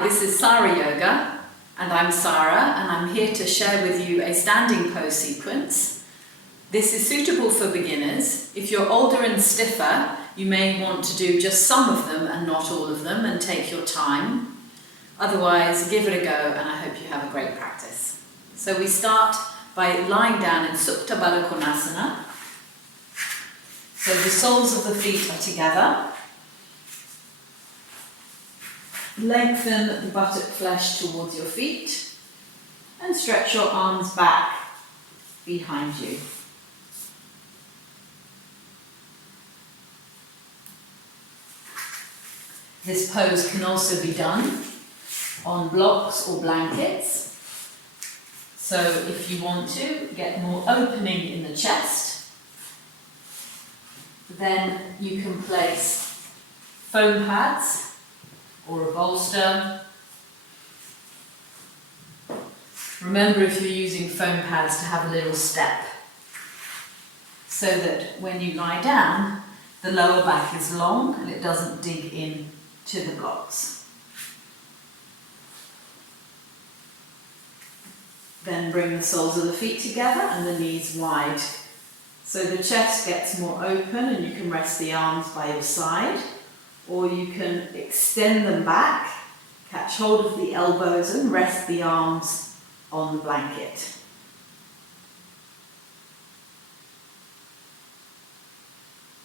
This is Sarra Yoga, and I'm Sarra, and I'm here to share with you a standing pose sequence. This is suitable for beginners. If you're older and stiffer, you may want to do just some of them and not all of them, and take your time. Otherwise, give it a go, and I hope you have a great practice. So we start by lying down in Supta Baddha Konasana. So the soles of the feet are together. Lengthen the buttock flesh towards your feet and stretch your arms back behind you. This pose can also be done on blocks or blankets. So if you want to get more opening in the chest, then you can place foam pads or a bolster. Remember, if you're using foam pads, to have a little step so that when you lie down, the lower back is long and it doesn't dig in to the blocks. Then bring the soles of the feet together and the knees wide. So the chest gets more open and you can rest the arms by your side, or you can extend them back, catch hold of the elbows and rest the arms on the blanket.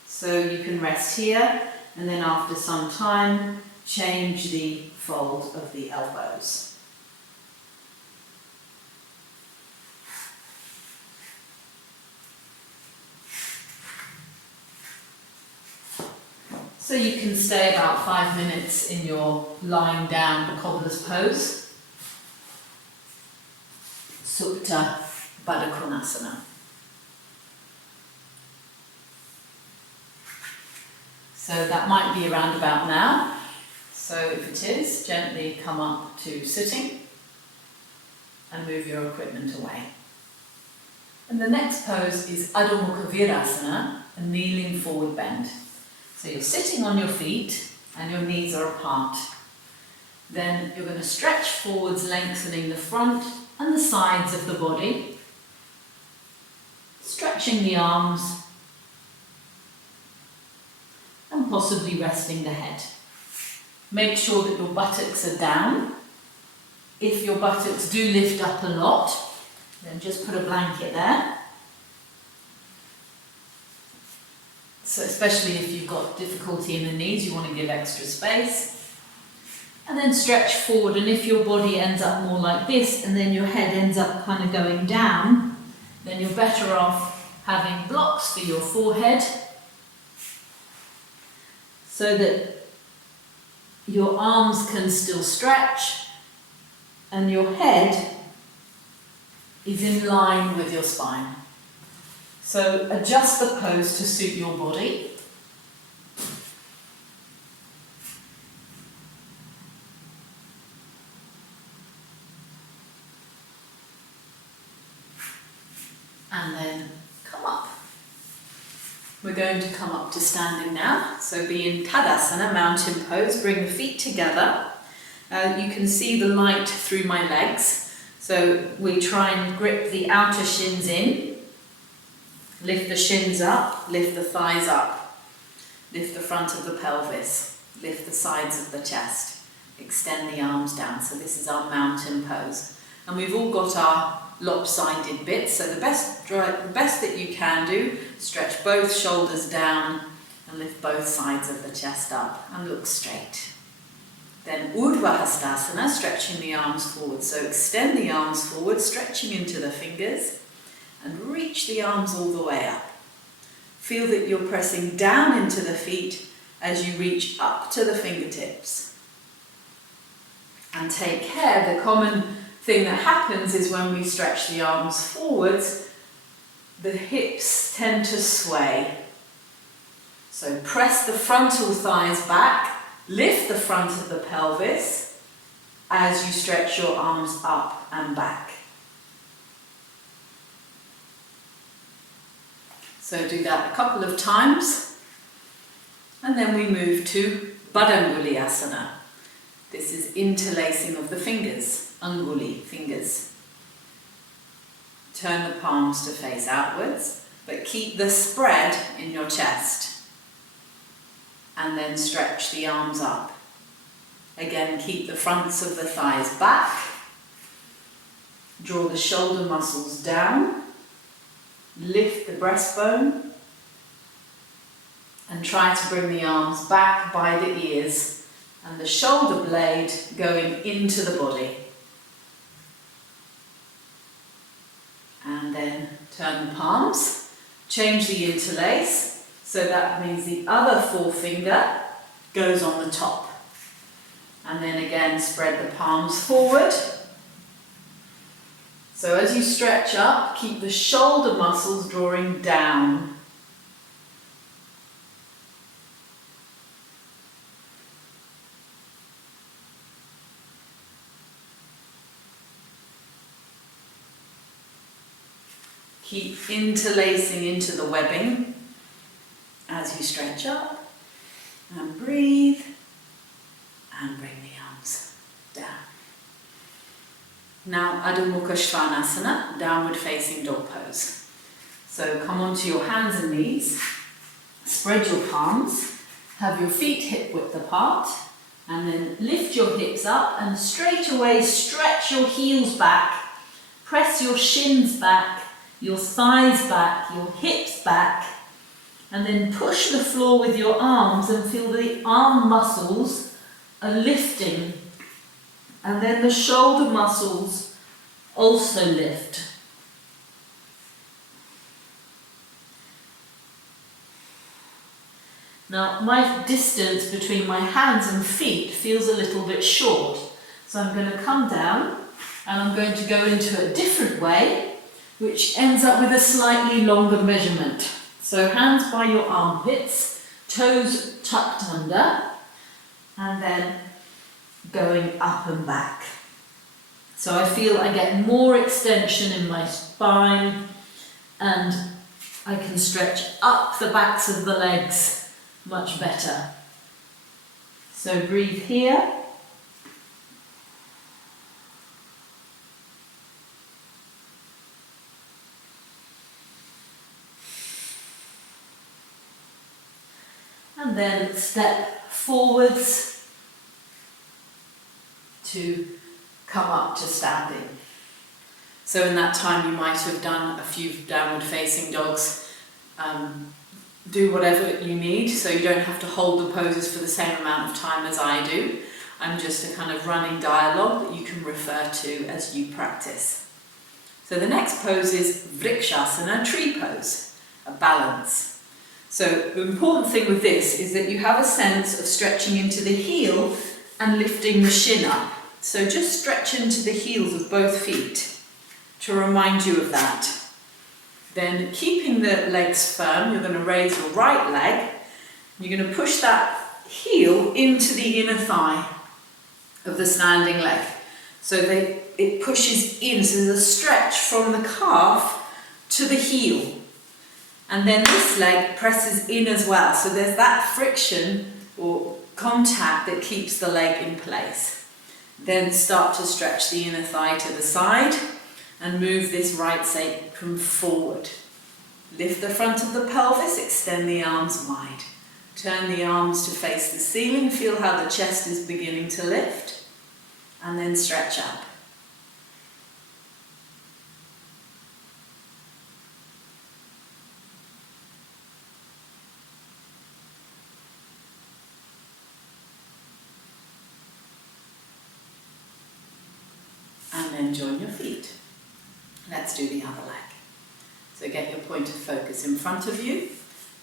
So you can rest here, and then after some time, change the fold of the elbows. So you can stay about 5 minutes in your lying down cobbler's pose. Supta Baddha Konasana. So that might be around about now. So if it is, gently come up to sitting and move your equipment away. And the next pose is Adho Mukha Virasana, a kneeling forward bend. So you're sitting on your feet and your knees are apart. Then you're going to stretch forwards, lengthening the front and the sides of the body, stretching the arms and possibly resting the head. Make sure that your buttocks are down. If your buttocks do lift up a lot, then just put a blanket there. So especially if you've got difficulty in the knees, you want to give extra space. And then stretch forward, and if your body ends up more like this and then your head ends up kind of going down, then you're better off having blocks for your forehead so that your arms can still stretch and your head is in line with your spine. So adjust the pose to suit your body. And then come up. We're going to come up to standing now. So be in Tadasana, mountain pose. Bring the feet together. You can see the light through my legs. So we try and grip the outer shins in. Lift the shins up, lift the thighs up, lift the front of the pelvis, lift the sides of the chest, extend the arms down. So this is our mountain pose. And we've all got our lopsided bits, so the best that you can do, stretch both shoulders down and lift both sides of the chest up and look straight. Then Urdhva Hastasana, stretching the arms forward. So extend the arms forward, stretching into the fingers, and reach the arms all the way up. Feel that you're pressing down into the feet as you reach up to the fingertips. And take care, the common thing that happens is when we stretch the arms forwards, the hips tend to sway. So press the frontal thighs back, lift the front of the pelvis as you stretch your arms up and back. So do that a couple of times, and then we move to Baddha Mukha Virasana. This is interlacing of the fingers, anguli, fingers. Turn the palms to face outwards, but keep the spread in your chest. And then stretch the arms up. Again, keep the fronts of the thighs back. Draw the shoulder muscles down. Lift the breastbone. And try to bring the arms back by the ears and the shoulder blade going into the body. And then turn the palms. Change the interlace. So that means the other forefinger goes on the top. And then again, spread the palms forward. So as you stretch up, keep the shoulder muscles drawing down. Keep interlacing into the webbing as you stretch up, and breathe, and bring the arms down. Now, Adho Mukha Svanasana, downward facing dog pose. So come onto your hands and knees, spread your palms, have your feet hip width apart, and then lift your hips up and straight away stretch your heels back, press your shins back, your thighs back, your hips back, and then push the floor with your arms and feel the arm muscles are lifting, and then the shoulder muscles also lift. Now, my distance between my hands and feet feels a little bit short, so I'm going to come down and I'm going to go into a different way, which ends up with a slightly longer measurement. So hands by your armpits, toes tucked under, and then going up and back. So I feel I get more extension in my spine, and I can stretch up the backs of the legs much better. So breathe here. And then step forwards to come up to standing. So in that time you might have done a few downward facing dogs. Do whatever you need, so you don't have to hold the poses for the same amount of time as I do. I'm just a kind of running dialogue that you can refer to as you practice. So the next pose is Vrikshasana, tree pose, a balance. So the important thing with this is that you have a sense of stretching into the heel and lifting the shin up. So just stretch into the heels of both feet to remind you of that. Then keeping the legs firm, you're going to raise your right leg. You're going to push that heel into the inner thigh of the standing leg. So it pushes in, so there's a stretch from the calf to the heel. And then this leg presses in as well, so there's that friction or contact that keeps the leg in place. Then start to stretch the inner thigh to the side and move this right sacrum forward. Lift the front of the pelvis, extend the arms wide. Turn the arms to face the ceiling, feel how the chest is beginning to lift, and then stretch up. And then join your feet. Let's do the other leg. So get your point of focus in front of you.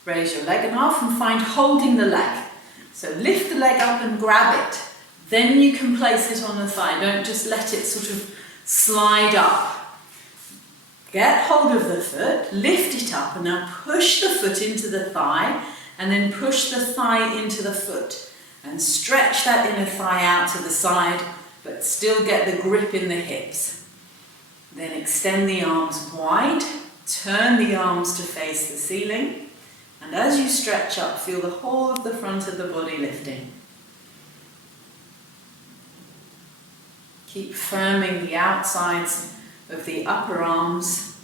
Raise your leg and often find holding the leg. So lift the leg up and grab it. Then you can place it on the thigh. Don't just let it sort of slide up. Get hold of the foot, lift it up, and now push the foot into the thigh, and then push the thigh into the foot. And stretch that inner thigh out to the side, but still get the grip in the hips. Then extend the arms wide, turn the arms to face the ceiling, and as you stretch up, feel the whole of the front of the body lifting. Keep firming the outsides of the upper arms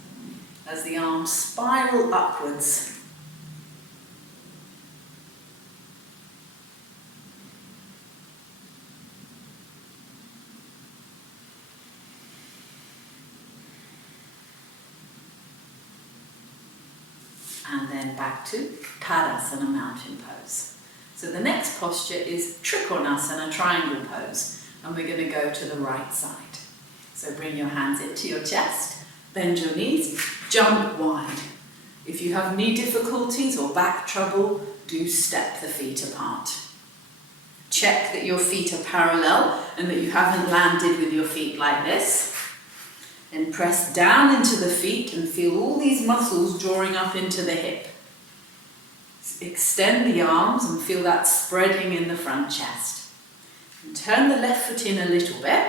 as the arms spiral upwards. And then back to Tadasana, mountain pose. So the next posture is Trikonasana, triangle pose, and we're going to go to the right side. So bring your hands into your chest, bend your knees, jump wide. If you have knee difficulties or back trouble, do step the feet apart. Check that your feet are parallel and that you haven't landed with your feet like this. Then press down into the feet and feel all these muscles drawing up into the hip. Extend the arms and feel that spreading in the front chest. And turn the left foot in a little bit.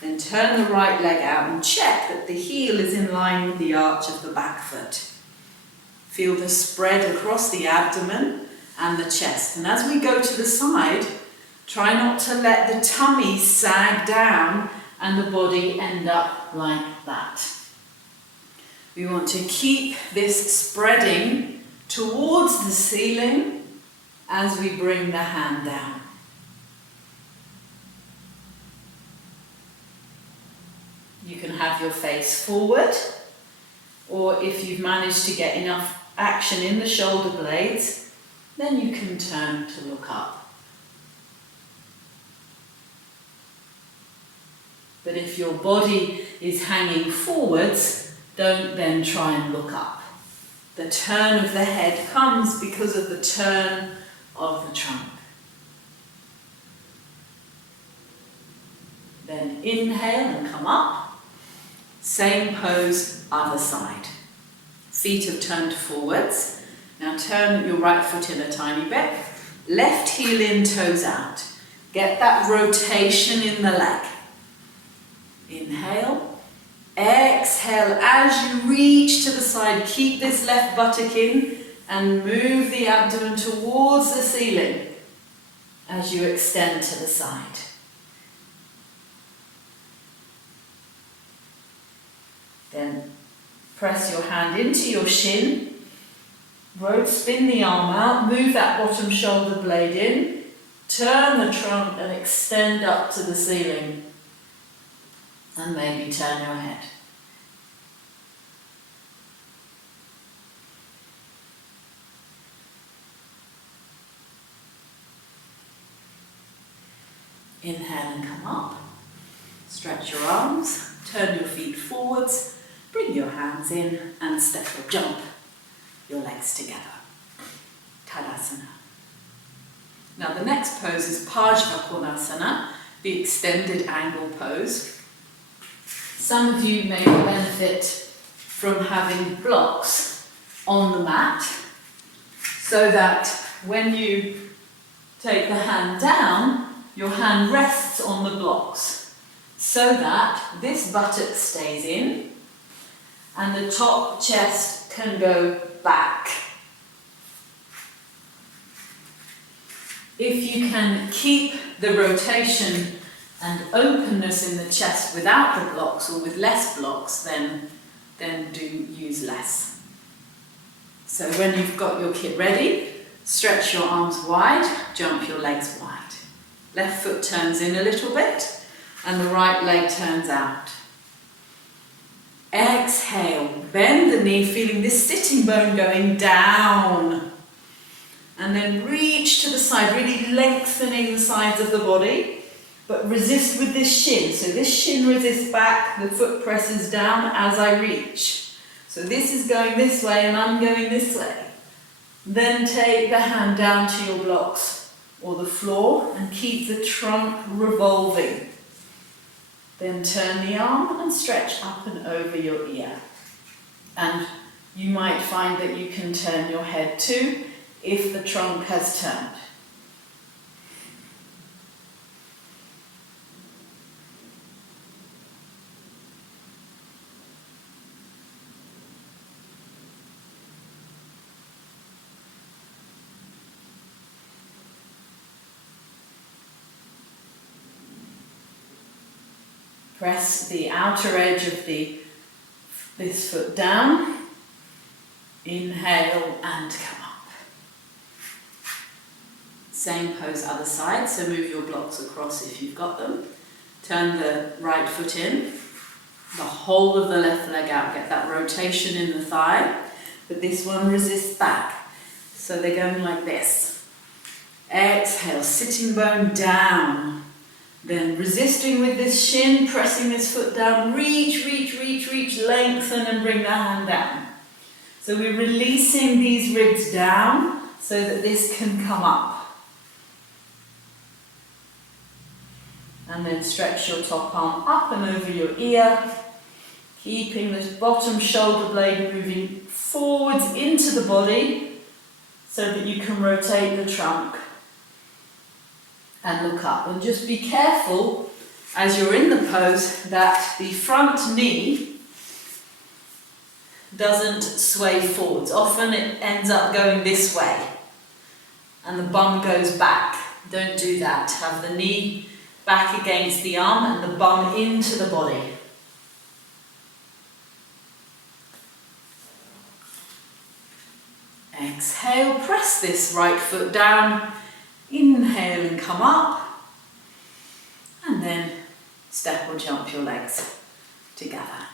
Then turn the right leg out and check that the heel is in line with the arch of the back foot. Feel the spread across the abdomen and the chest. And as we go to the side, try not to let the tummy sag down and the body end up like that. We want to keep this spreading towards the ceiling as we bring the hand down. You can have your face forward, or if you've managed to get enough action in the shoulder blades, then you can turn to look up. But if your body is hanging forwards, don't then try and look up. The turn of the head comes because of the turn of the trunk. Then inhale and come up. Same pose, other side. Feet have turned forwards. Now turn your right foot in a tiny bit. Left heel in, toes out. Get that rotation in the leg. Inhale, exhale as you reach to the side. Keep this left buttock in and move the abdomen towards the ceiling as you extend to the side. Then press your hand into your shin, spin the arm out, move that bottom shoulder blade in, turn the trunk and extend up to the ceiling. And maybe turn your head. Inhale and come up. Stretch your arms, turn your feet forwards, bring your hands in and step or jump your legs together. Tadasana. Now the next pose is Pajvakonasana, the extended angle pose. Some of you may benefit from having blocks on the mat so that when you take the hand down, your hand rests on the blocks so that this buttock stays in and the top chest can go back. If you can keep the rotation and openness in the chest without the blocks or with less blocks, then do use less. So when you've got your kit ready, stretch your arms wide, jump your legs wide. Left foot turns in a little bit and the right leg turns out. Exhale, bend the knee, feeling this sitting bone going down. And then reach to the side, really lengthening the sides of the body. But resist with this shin. So this shin resists back, the foot presses down as I reach. So this is going this way and I'm going this way. Then take the hand down to your blocks or the floor and keep the trunk revolving. Then turn the arm and stretch up and over your ear. And you might find that you can turn your head too if the trunk has turned. Press the outer edge of this foot down. Inhale and come up. Same pose other side, so move your blocks across if you've got them. Turn the right foot in, the whole of the left leg out, get that rotation in the thigh, but this one resists back. So they're going like this. Exhale, sitting bone down. Then resisting with this shin, pressing this foot down, reach, lengthen and bring the hand down. So we're releasing these ribs down so that this can come up. And then stretch your top arm up and over your ear, keeping this bottom shoulder blade moving forwards into the body so that you can rotate the trunk. And look up, and just be careful as you're in the pose that the front knee doesn't sway forwards. Often it ends up going this way and the bum goes back. Don't do that. Have the knee back against the arm and the bum into the body. Exhale, press this right foot down. Inhale and come up, and then step or jump your legs together.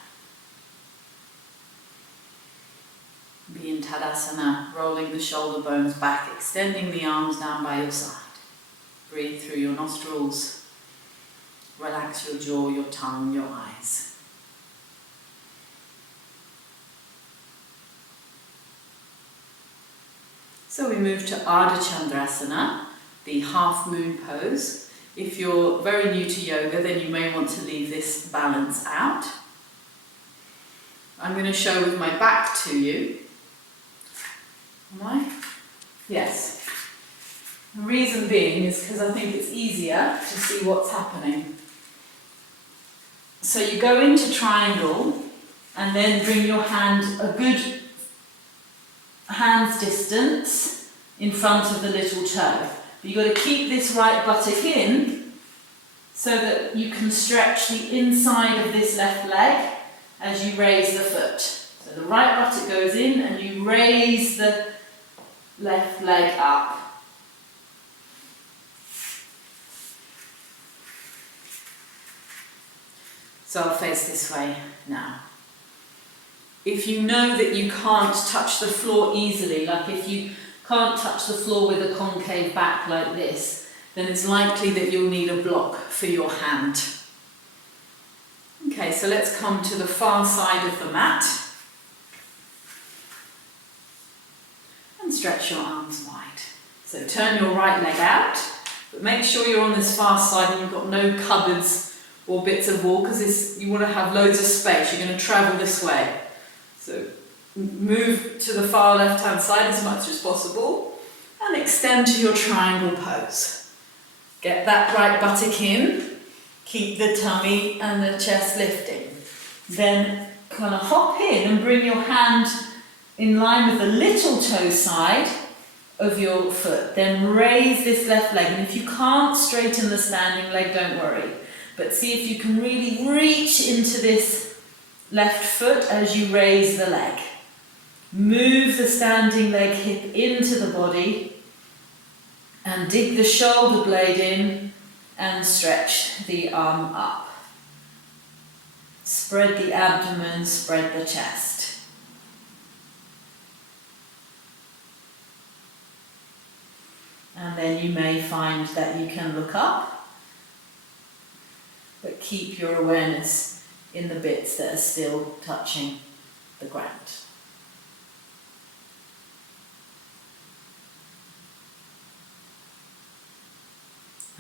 Be in Tadasana, rolling the shoulder bones back, extending the arms down by your side. Breathe through your nostrils, relax your jaw, your tongue, your eyes. So we move to Ardha Chandrasana, the half moon pose. If you're very new to yoga, then you may want to leave this balance out. I'm going to show with my back to you. Am I? Yes. The reason being is because I think it's easier to see what's happening. So you go into triangle and then bring your hand a good hand's distance in front of the little toe. You've got to keep this right buttock in so that you can stretch the inside of this left leg as you raise the foot. So the right buttock goes in and you raise the left leg up. So I'll face this way now. If you know that you can't touch the floor easily, like if you can't touch the floor with a concave back like this, then it's likely that you'll need a block for your hand. Okay, so let's come to the far side of the mat. And stretch your arms wide. So turn your right leg out, but make sure you're on this far side and you've got no cupboards or bits of wall, because you want to have loads of space. You're going to travel this way. So move to the far left-hand side as much as possible and extend to your triangle pose. Get that right buttock in, keep the tummy and the chest lifting. Then kind of hop in and bring your hand in line with the little toe side of your foot. Then raise this left leg, and if you can't straighten the standing leg, don't worry. But see if you can really reach into this left foot as you raise the leg. Move the standing leg hip into the body and dig the shoulder blade in and stretch the arm up. Spread the abdomen, spread the chest. And then you may find that you can look up, but keep your awareness in the bits that are still touching the ground.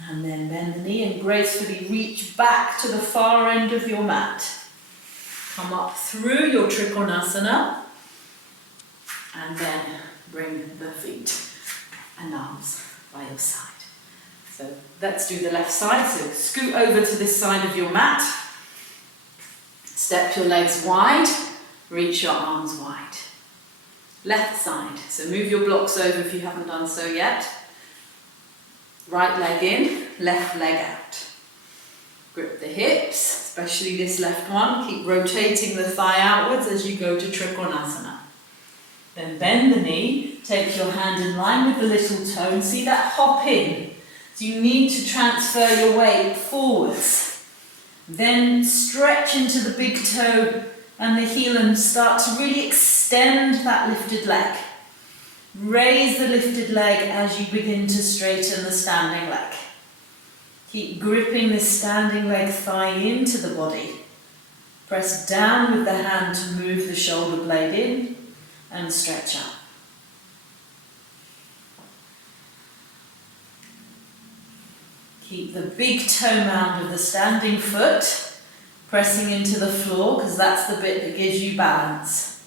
And then bend the knee and gracefully reach back to the far end of your mat. Come up through your Trikonasana and then bring the feet and arms by your side. So let's do the left side. So scoot over to this side of your mat. Step your legs wide, reach your arms wide. Left side, so move your blocks over if you haven't done so yet. Right leg in, left leg out. Grip the hips, especially this left one. Keep rotating the thigh outwards as you go to Trikonasana. Then bend the knee, take your hand in line with the little toe and see that hop in. So you need to transfer your weight forwards. Then stretch into the big toe and the heel and start to really extend that lifted leg. Raise the lifted leg as you begin to straighten the standing leg. Keep gripping this standing leg thigh into the body. Press down with the hand to move the shoulder blade in and stretch up. Keep the big toe mound of the standing foot pressing into the floor because that's the bit that gives you balance.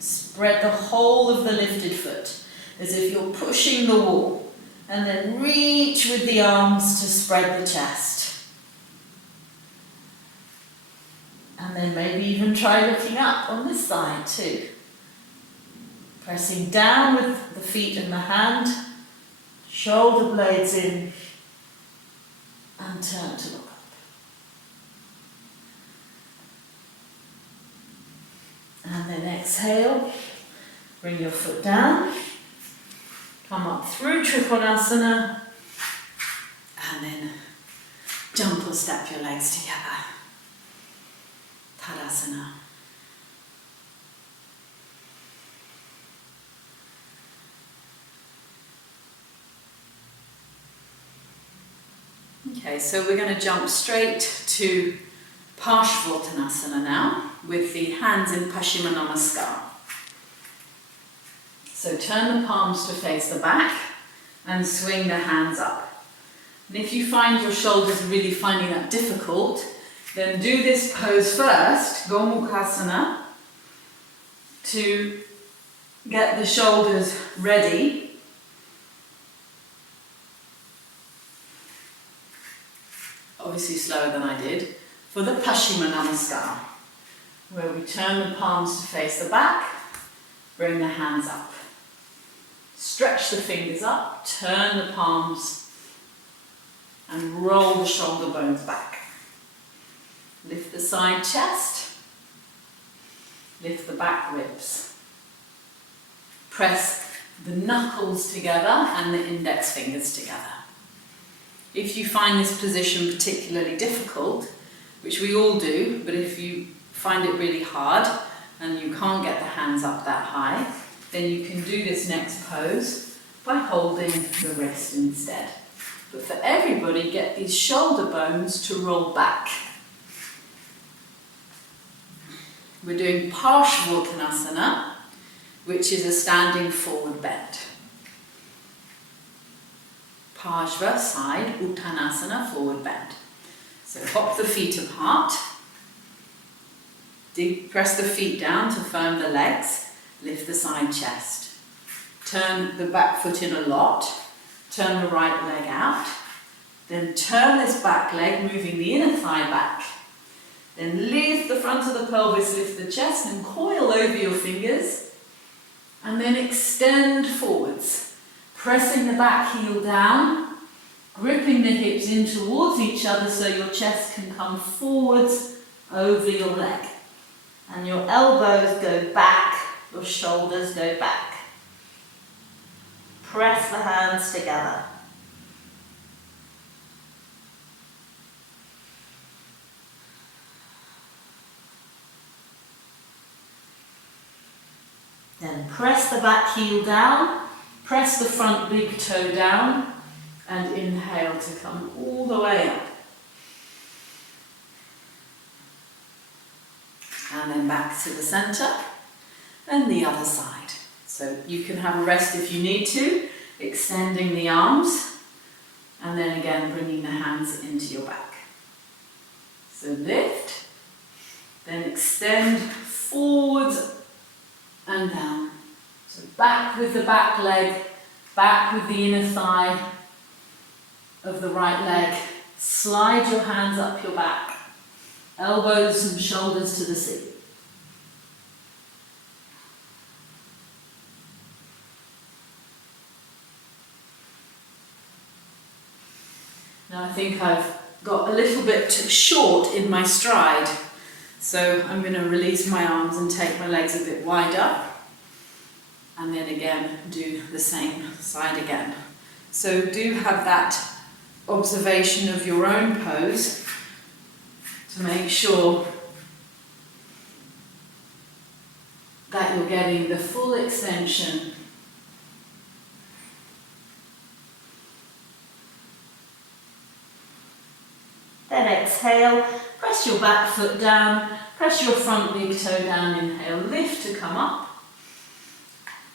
Spread the whole of the lifted foot as if you're pushing the wall, and then reach with the arms to spread the chest. And then maybe even try looking up on this side too. Pressing down with the feet and the hand, shoulder blades in, and turn to look up. And then exhale, bring your foot down, come up through Trikonasana, and then jump or step your legs together. Tadasana. Okay, so we're going to jump straight to Parshvottanasana now, with the hands in Paschimottanasana. So turn the palms to face the back and swing the hands up. And if you find your shoulders really finding that difficult, then do this pose first, Gomukhasana, to get the shoulders ready. Obviously slower than I did, for the Paschimottanasana, where we turn the palms to face the back, bring the hands up. Stretch the fingers up, turn the palms, and roll the shoulder bones back. Lift the side chest, lift the back ribs. Press the knuckles together and the index fingers together. If you find this position particularly difficult, which we all do, but if you find it really hard and you can't get the hands up that high, then you can do this next pose by holding the wrist instead. But for everybody, get these shoulder bones to roll back. We're doing Parshvottanasana, which is a standing forward bend. Parshva, side, Uttanasana, forward bend. So hop the feet apart, press the feet down to firm the legs, lift the side chest. Turn the back foot in a lot, turn the right leg out, then turn this back leg, moving the inner thigh back. Then lift the front of the pelvis, lift the chest and coil over your fingers, and then extend forwards, pressing the back heel down, gripping the hips in towards each other so your chest can come forwards over your leg. And your elbows go back, your shoulders go back. Press the hands together. Then press the back heel down, press the front big toe down, and inhale to come all the way up. And then back to the center, and the other side. So you can have a rest if you need to, extending the arms, and then again bringing the hands into your back. So lift, then extend forwards and down. So back with the back leg, back with the inner thigh of the right leg. Slide your hands up your back, elbows and shoulders to the seat. Now I think I've got a little bit short in my stride. So I'm going to release my arms and take my legs a bit wider. And then again, do the same side again. So do have that observation of your own pose to make sure that you're getting the full extension. Then exhale, press your back foot down, press your front big toe down, inhale, lift to come up.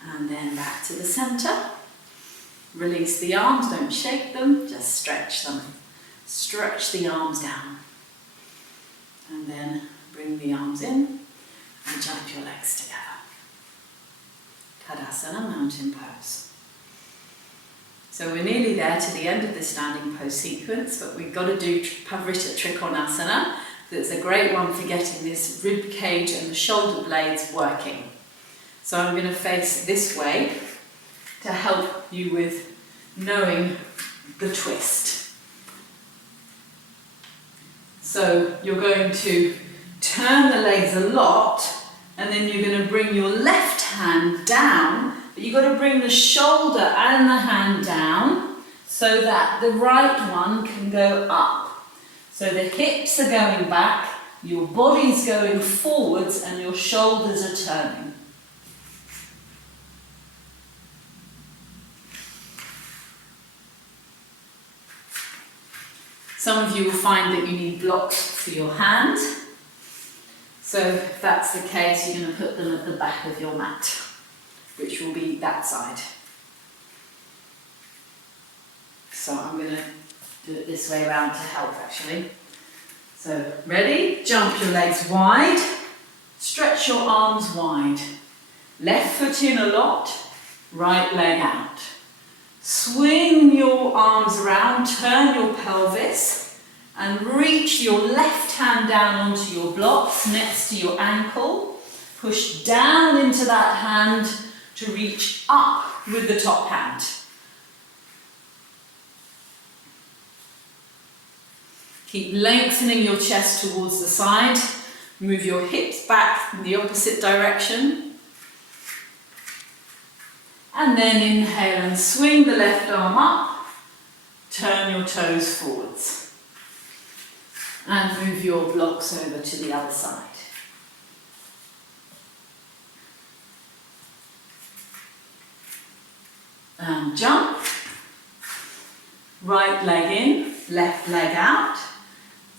And then back to the centre. Release the arms, don't shake them, just stretch them. Stretch the arms down. And then bring the arms in and jump your legs together. Tadasana, mountain pose. So we're nearly there to the end of this standing pose sequence, but we've got to do Pavrita Trikonasana. That's a great one for getting this rib cage and the shoulder blades working. So I'm going to face this way to help you with knowing the twist. So you're going to turn the legs a lot, and then you're going to bring your left hand down, but you've got to bring the shoulder and the hand down so that the right one can go up. So the hips are going back, your body's going forwards, and your shoulders are turning. Some of you will find that you need blocks for your hands. So if that's the case, you're going to put them at the back of your mat, which will be that side. So I'm going to do it this way around to help actually. So ready? Jump your legs wide. Stretch your arms wide. Left foot in a lot, right leg out. Swing your arms around, turn your pelvis and reach your left hand down onto your blocks next to your ankle. Push down into that hand to reach up with the top hand. Keep lengthening your chest towards the side. Move your hips back in the opposite direction. And then inhale and swing the left arm up. Turn your toes forwards. And move your blocks over to the other side. And jump. Right leg in, left leg out.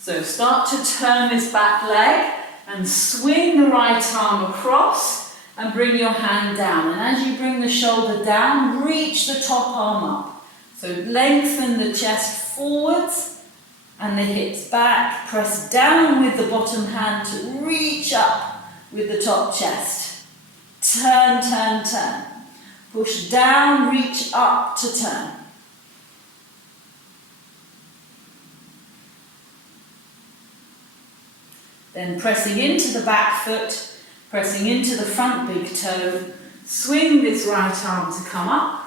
So start to turn this back leg and swing the right arm across and bring your hand down. And as you bring the shoulder down, reach the top arm up. So lengthen the chest forwards and the hips back. Press down with the bottom hand to reach up with the top chest. Turn, turn, turn. Push down, reach up to turn. Then pressing into the back foot, pressing into the front big toe, swing this right arm to come up,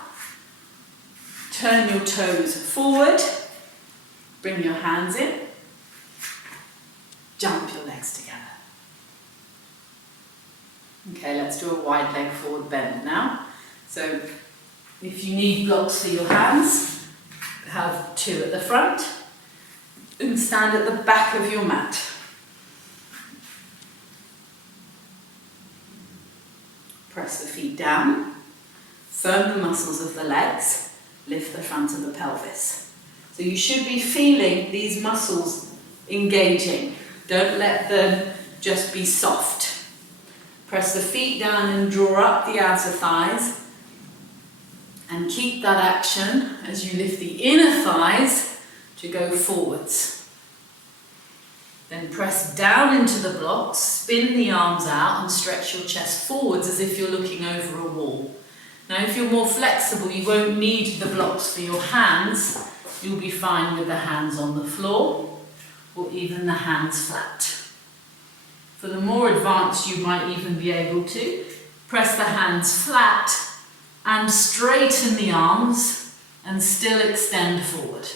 turn your toes forward, bring your hands in, jump your legs together. Okay, let's do a wide leg forward bend now. So if you need blocks for your hands, have two at the front and stand at the back of your mat. Press the feet down, firm the muscles of the legs, lift the front of the pelvis. So you should be feeling these muscles engaging. Don't let them just be soft. Press the feet down and draw up the outer thighs. And keep that action as you lift the inner thighs to go forwards. Then press down into the blocks, spin the arms out and stretch your chest forwards as if you're looking over a wall. Now if you're more flexible, you won't need the blocks for your hands. You'll be fine with the hands on the floor or even the hands flat. For the more advanced, you might even be able to press the hands flat and straighten the arms and still extend forward.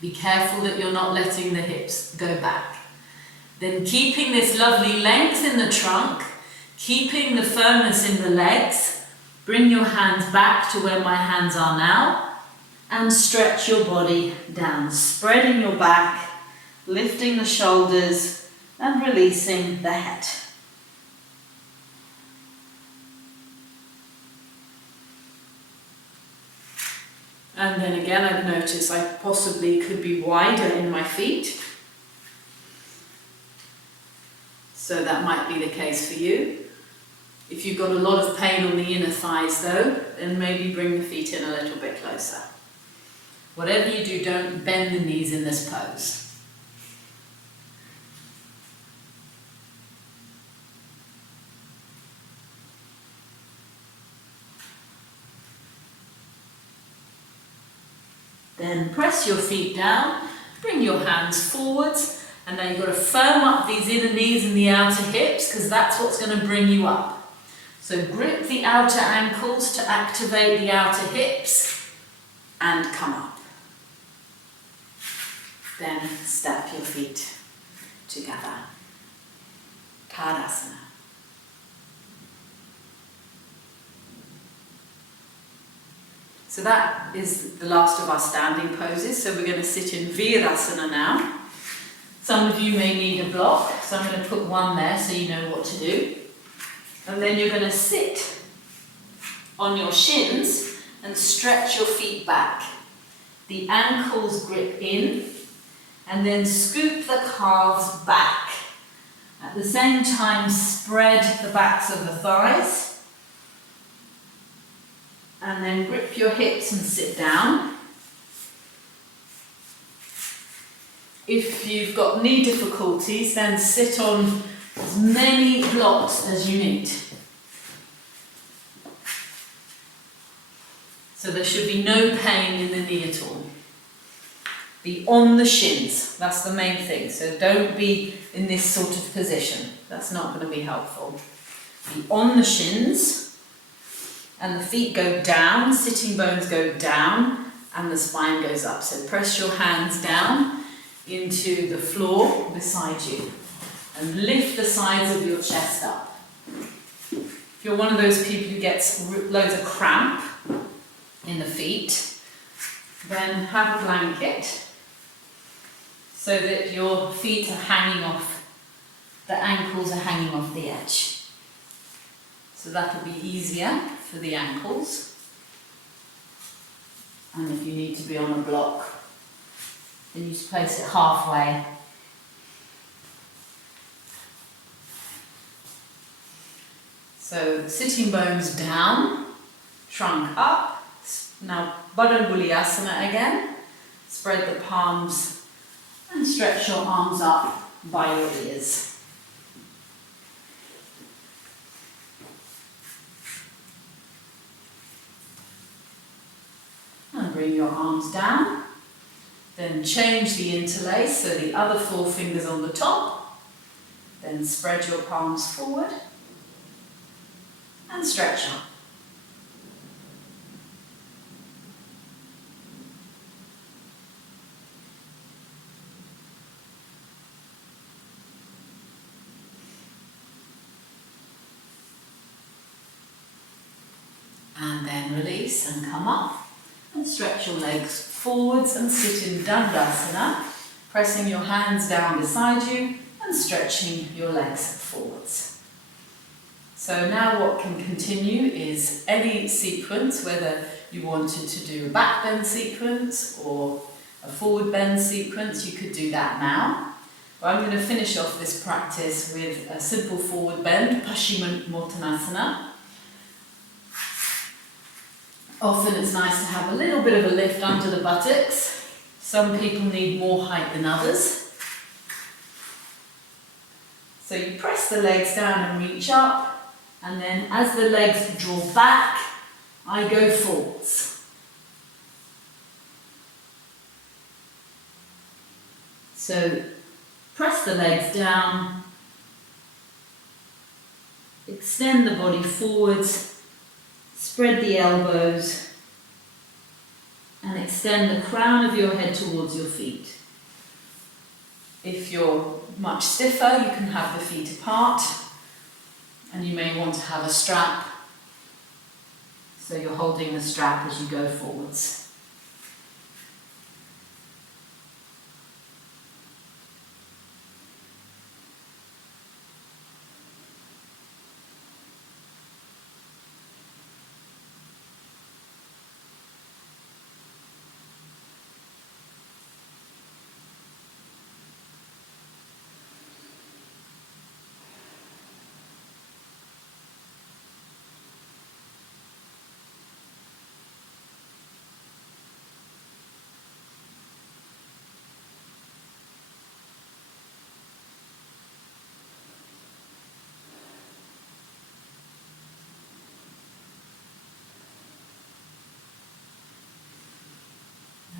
Be careful that you're not letting the hips go back. Then keeping this lovely length in the trunk, keeping the firmness in the legs, bring your hands back to where my hands are now and stretch your body down, spreading your back, lifting the shoulders and releasing the head. And then again, I've noticed I possibly could be wider in my feet. So that might be the case for you. If you've got a lot of pain on the inner thighs though, then maybe bring the feet in a little bit closer. Whatever you do, don't bend the knees in this pose. Then press your feet down, bring your hands forwards, and now you've got to firm up these inner knees and the outer hips because that's what's going to bring you up. So grip the outer ankles to activate the outer hips and come up. Then step your feet together. Tadasana. So that is the last of our standing poses. So we're going to sit in Virasana now. Some of you may need a block, so I'm going to put one there so you know what to do. And then you're going to sit on your shins and stretch your feet back. The ankles grip in and then scoop the calves back. At the same time, spread the backs of the thighs. And then grip your hips and sit down. If you've got knee difficulties, then sit on as many blocks as you need. So there should be no pain in the knee at all. Be on the shins, that's the main thing. So don't be in this sort of position. That's not going to be helpful. Be on the shins, and the feet go down, sitting bones go down, and the spine goes up. So press your hands down into the floor beside you, and lift the sides of your chest up. If you're one of those people who gets loads of cramp in the feet, then have a blanket so that your feet are hanging off, the ankles are hanging off the edge. So that'll be easier for the ankles. And if you need to be on a block, then you just place it halfway. So sitting bones down, trunk up. Now Badanguliasana again. Spread the palms and stretch your arms up by your ears. And bring your arms down. Then change the interlace, so the other four fingers on the top. Then spread your palms forward and stretch up. And then release and come up and stretch your legs forwards and sit in Dandasana, pressing your hands down beside you and stretching your legs forwards. So now what can continue is any sequence, whether you wanted to do a back bend sequence or a forward bend sequence, you could do that now. But I'm going to finish off this practice with a simple forward bend, Paschimottanasana. Often it's nice to have a little bit of a lift under the buttocks. Some people need more height than others. So you press the legs down and reach up, and then as the legs draw back, I go forwards. So press the legs down, extend the body forwards, spread the elbows and extend the crown of your head towards your feet. If you're much stiffer, you can have the feet apart, and you may want to have a strap, so you're holding the strap as you go forwards.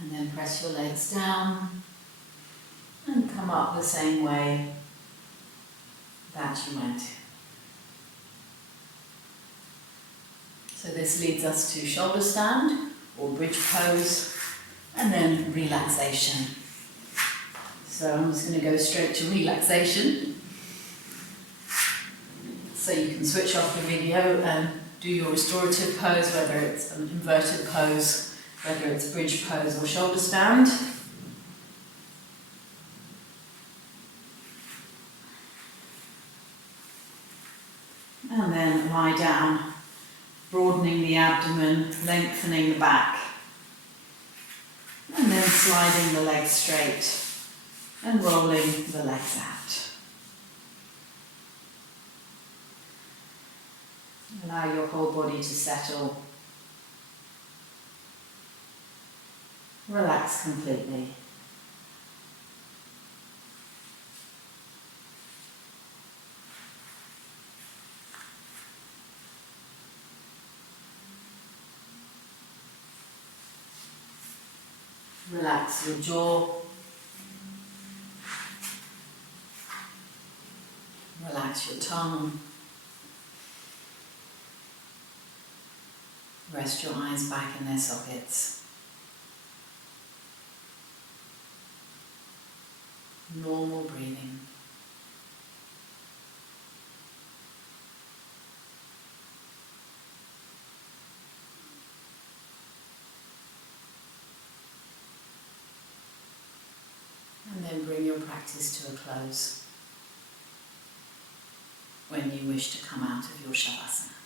And then press your legs down and come up the same way that you went. So this leads us to shoulder stand or bridge pose, and then relaxation. So I'm just going to go straight to relaxation. So you can switch off the video and do your restorative pose, whether it's an inverted pose, whether it's bridge pose or shoulder stand. And then lie down, broadening the abdomen, lengthening the back. And then sliding the legs straight and rolling the legs out. Allow your whole body to settle. Relax completely. Relax your jaw. Relax your tongue. Rest your eyes back in their sockets. Normal breathing. And then bring your practice to a close when you wish to come out of your Shavasana.